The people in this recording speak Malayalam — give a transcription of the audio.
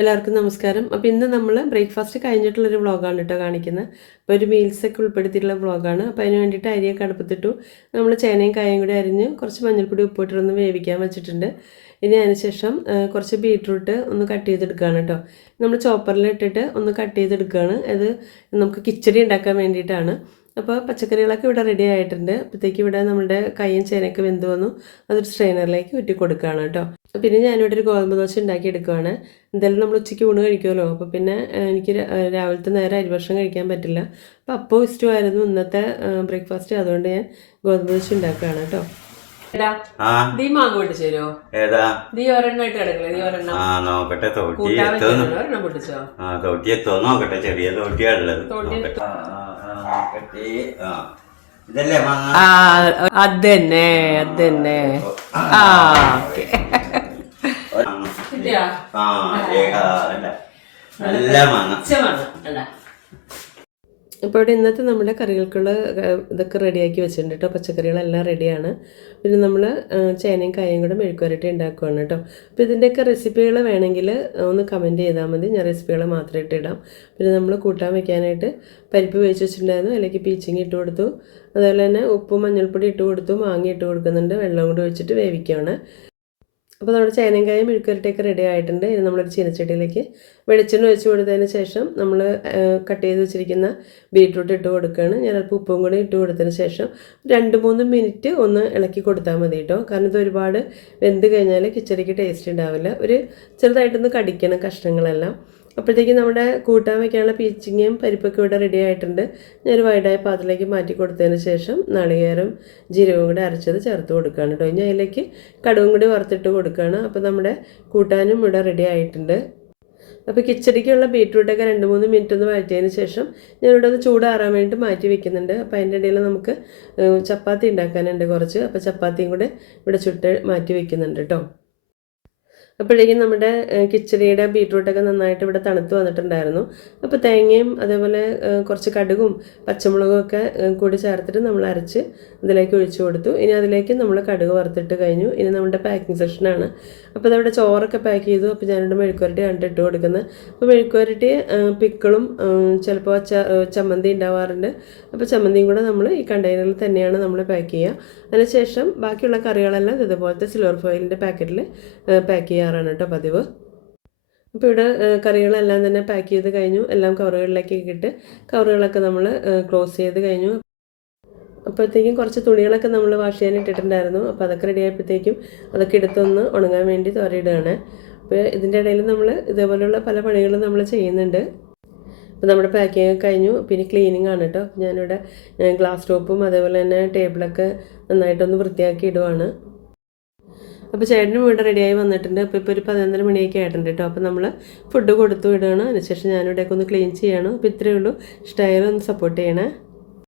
എല്ലാവർക്കും നമസ്കാരം. അപ്പോൾ ഇന്ന് നമ്മൾ ബ്രേക്ക്ഫാസ്റ്റ് കഴിഞ്ഞിട്ടുള്ളൊരു വ്ളോഗാണ് കേട്ടോ കാണിക്കുന്നത് അപ്പോൾ ഒരു മീൽസൊക്കെ ഉൾപ്പെടുത്തിയിട്ടുള്ള വ്ളോഗാണ്. അപ്പോൾ അതിന് വേണ്ടിയിട്ട് അരിയൊക്കെ അടുപ്പത്തിട്ടു. നമ്മൾ ചേനയും കായും കൂടി അരിഞ്ഞ് കുറച്ച് മഞ്ഞൾപ്പൊടി ഉപ്പിട്ടൊന്ന് വേവിക്കാൻ വെച്ചിട്ടുണ്ട്. ഇനി അതിനുശേഷം കുറച്ച് ബീട്രൂട്ട് ഒന്ന് കട്ട് ചെയ്തെടുക്കുകയാണ് കേട്ടോ നമ്മൾ ചോപ്പറിൽ ഇട്ടിട്ട് ഒന്ന് കട്ട് ചെയ്തെടുക്കുകയാണ് അത് നമുക്ക് കിച്ചടി ഉണ്ടാക്കാൻ വേണ്ടിയിട്ടാണ്. അപ്പോൾ പച്ചക്കറികളൊക്കെ ഇവിടെ റെഡി ആയിട്ടുണ്ട്. അപ്പോഴത്തേക്ക് ഇവിടെ നമ്മുടെ കയ്യും ചേനയൊക്കെ വെന്ത് വന്നു. അതൊരു സ്ട്രെയിനറിലേക്ക് ഊറ്റി കൊടുക്കുകയാണ് കേട്ടോ. പിന്നെ ഞാനിവിടെ ഒരു ഗോതമ്പ് ദോശ ഉണ്ടാക്കി എടുക്കുകയാണ്. എന്തായാലും നമ്മൾ ഉച്ചയ്ക്ക് ഊണ് കഴിക്കുമല്ലോ. അപ്പോൾ പിന്നെ എനിക്ക് രാവിലത്തെ നേരം അരിഭക്ഷണം കഴിക്കാൻ പറ്റില്ല. അപ്പോൾ അപ്പോൾ ഇഷ്ടമായിരുന്നു ഇന്നത്തെ ബ്രേക്ക്ഫാസ്റ്റ് അതുകൊണ്ട് ഞാൻ ഗോതമ്പ് ദോശ ഉണ്ടാക്കുകയാണ് കേട്ടോ. അതന്നെ നോക്കട്ടെ തോട്ടി എത്തുന്നു ആ തോട്ടി എത്തോ നോക്കട്ടെ ചെറിയ തോട്ടിയാ നോക്കട്ടെ. ആ, ഇതല്ലേ മാങ്ങ? ആ അത് തന്നെ ആ ഓക്കെ. നല്ല മാങ്ങ. ഇപ്പോൾ ഇവിടെ ഇന്നത്തെ നമ്മുടെ കറികൾക്കുള്ള ഇതൊക്കെ റെഡിയാക്കി വെച്ചിട്ടുണ്ട് കേട്ടോ പച്ചക്കറികളെല്ലാം റെഡിയാണ്. പിന്നെ നമ്മൾ ചേനയും കായയും കൂടെ മെഴുക്കുവരട്ടി ഉണ്ടാക്കുകയാണ് കേട്ടോ അപ്പോൾ ഇതിന്റെയൊക്കെ റെസിപ്പികൾ വേണമെങ്കിൽ ഒന്ന് കമന്റ് ചെയ്താൽ മതി. ഞാൻ റെസിപ്പികൾ മാത്രം ഇട്ടിടാം. പിന്നെ നമ്മൾ കൂട്ടാൻ വയ്ക്കാനായിട്ട് പരിപ്പ് വേവിച്ച് വെച്ചിട്ടുണ്ടായിരുന്നു. അതിലേക്ക് പീച്ചിങ് ഇട്ട് കൊടുത്തു. അതുപോലെ തന്നെ ഉപ്പും മഞ്ഞൾപ്പൊടി ഇട്ട് കൊടുത്തു. മാങ്ങ ഇട്ട് കൊടുക്കുന്നുണ്ട്. വെള്ളം കൂടി ഒഴിച്ചിട്ട് വേവിക്കുകയാണ് അപ്പോൾ നമ്മുടെ ചേനങ്കായും മെഴുക്കുരട്ടിയൊക്കെ റെഡി ആയിട്ടുണ്ട്. ഇനി നമ്മളൊരു ചീനച്ചട്ടിയിലേക്ക് വെളിച്ചെണ്ണ ഒഴിച്ച് കൊടുത്തതിന് ശേഷം നമ്മൾ കട്ട് ചെയ്ത് വെച്ചിരിക്കുന്ന ബീട്രൂട്ട് ഇട്ട് കൊടുക്കുകയാണ്. ഞാൻ അല്പം ഉപ്പും കൂടി ഇട്ട് കൊടുത്തതിന് ശേഷം രണ്ട് മൂന്ന് മിനിറ്റ് ഒന്ന് ഇളക്കി കൊടുത്താൽ മതി കേട്ടോ. കാരണം ഇത് ഒരുപാട് വെന്ത് കഴിഞ്ഞാൽ കിച്ചടിക്ക് ടേസ്റ്റ് ഉണ്ടാവില്ല. ഒരു ചെറുതായിട്ടൊന്ന് കടിക്കണം കഷ്ണങ്ങളെല്ലാം. അപ്പോഴത്തേക്കും നമ്മുടെ കൂട്ടാൻ വയ്ക്കാനുള്ള പീച്ചിങ്ങയും പരിപ്പൊക്കെ ഇവിടെ റെഡി ആയിട്ടുണ്ട്. ഞാനൊരു വൈഡായ പാത്രത്തിലേക്ക് മാറ്റി കൊടുത്തതിന് ശേഷം നാളികേരം ജീരകവും കൂടി അരച്ചത് ചേർത്ത് കൊടുക്കുകയാണ് കേട്ടോ. ഇനി അതിലേക്ക് കടുവും കൂടി വറുത്തിട്ട് കൊടുക്കുകയാണ്. അപ്പോൾ നമ്മുടെ കൂട്ടാനും ഇവിടെ റെഡി ആയിട്ടുണ്ട്. അപ്പോൾ കിച്ചടിക്കുള്ള ബീട്രൂട്ടൊക്കെ രണ്ട് മൂന്ന് മിനിറ്റ് ഒന്ന് വഴറ്റിയതിന് ശേഷം ഞാനിവിടെ ഒന്ന് ചൂടാറാൻ വേണ്ടി മാറ്റി വെക്കുന്നുണ്ട്. അപ്പോൾ അതിന്റെ ഇടയിൽ നമുക്ക് ചപ്പാത്തി ഉണ്ടാക്കാനുണ്ട് കുറച്ച്. അപ്പോൾ ചപ്പാത്തിയും കൂടെ ഇവിടെ ചുട്ട് മാറ്റി വെക്കുന്നുണ്ട് കേട്ടോ. അപ്പോഴേക്കും നമ്മുടെ കിച്ചടിയുടെ ബീട്രൂട്ടൊക്കെ നന്നായിട്ട് ഇവിടെ തണുത്ത് വന്നിട്ടുണ്ടായിരുന്നു. അപ്പോൾ തേങ്ങയും അതേപോലെ കുറച്ച് കടുകും പച്ചമുളകും ഒക്കെ കൂടി ചേർത്തിട്ട് നമ്മൾ അരച്ച് ഇതിലേക്ക് ഒഴിച്ചു കൊടുത്തു. ഇനി അതിലേക്ക് നമ്മൾ കടുക് വറുത്തിട്ട് കഴിഞ്ഞു. ഇനി നമ്മുടെ പാക്കിംഗ് സെക്ഷനാണ് അപ്പോൾ അതവിടെ ചോറൊക്കെ പാക്ക് ചെയ്തു. അപ്പോൾ ഞാനിവിടെ മെഴുക്കുവരട്ടി കണ്ടിട്ട് ഇട്ട് കൊടുക്കുന്നത്. അപ്പോൾ മെഴുക്കുവരട്ടി പിക്കിളും ചിലപ്പോൾ ച ചമ്മന്തി ഉണ്ടാവാറുണ്ട്. അപ്പോൾ ചമ്മന്തിയും കൂടെ നമ്മൾ ഈ കണ്ടെയ്നറിൽ തന്നെയാണ് നമ്മൾ പാക്ക് ചെയ്യുക. അതിനുശേഷം ബാക്കിയുള്ള കറികളെല്ലാം ഇതുപോലത്തെ സിൽവർ ഫോയിലിന്റെ പാക്കറ്റിൽ പാക്ക് ചെയ്യാറാണ് കേട്ടോ പതിവ്. അപ്പോൾ ഇവിടെ കറികളെല്ലാം തന്നെ പാക്ക് ചെയ്ത് കഴിഞ്ഞു. എല്ലാം കവറുകളിലേക്ക് ഇട്ട് കവറുകളൊക്കെ നമ്മൾ ക്ലോസ് ചെയ്ത് കഴിഞ്ഞു. അപ്പോഴത്തേക്കും കുറച്ച് തുണികളൊക്കെ നമ്മൾ വാഷ് ചെയ്യാൻ ഇട്ടിട്ടുണ്ടായിരുന്നു. അപ്പോൾ അതൊക്കെ റെഡി ആയപ്പോഴത്തേക്കും അതൊക്കെ എടുത്തൊന്ന് ഉണങ്ങാൻ വേണ്ടി തോരയിടുകയാണ്. അപ്പോൾ ഇതിന്റെ ഇടയിൽ നമ്മൾ ഇതേപോലെയുള്ള പല പണികളും നമ്മൾ ചെയ്യുന്നുണ്ട്. അപ്പോൾ നമ്മുടെ പാക്കിങ് കഴിഞ്ഞു. പിന്നെ ക്ലീനിങ് ആണ് കേട്ടോ. ഞാനിവിടെ ഗ്ലാസ് ടോപ്പും അതേപോലെ തന്നെ ടേബിളൊക്കെ നന്നായിട്ടൊന്ന് വൃത്തിയാക്കി ഇടുവാണ്. അപ്പോൾ ചേട്ടനും വീട് റെഡിയായി വന്നിട്ടുണ്ട്. അപ്പോൾ ഇപ്പോൾ ഒരു പതിനൊന്നര മണിയൊക്കെ ആയിട്ടുണ്ട് കേട്ടോ അപ്പോൾ നമ്മൾ ഫുഡ് കൊടുത്തു വിടുകയാണ്. അതിനുശേഷം ഞാനിവിടെയൊക്കെ ഒന്ന് ക്ലീൻ ചെയ്യണം. അപ്പോൾ ഇത്രയേ ഉള്ളൂ. ഒന്ന് സപ്പോർട്ട് ചെയ്യണേ.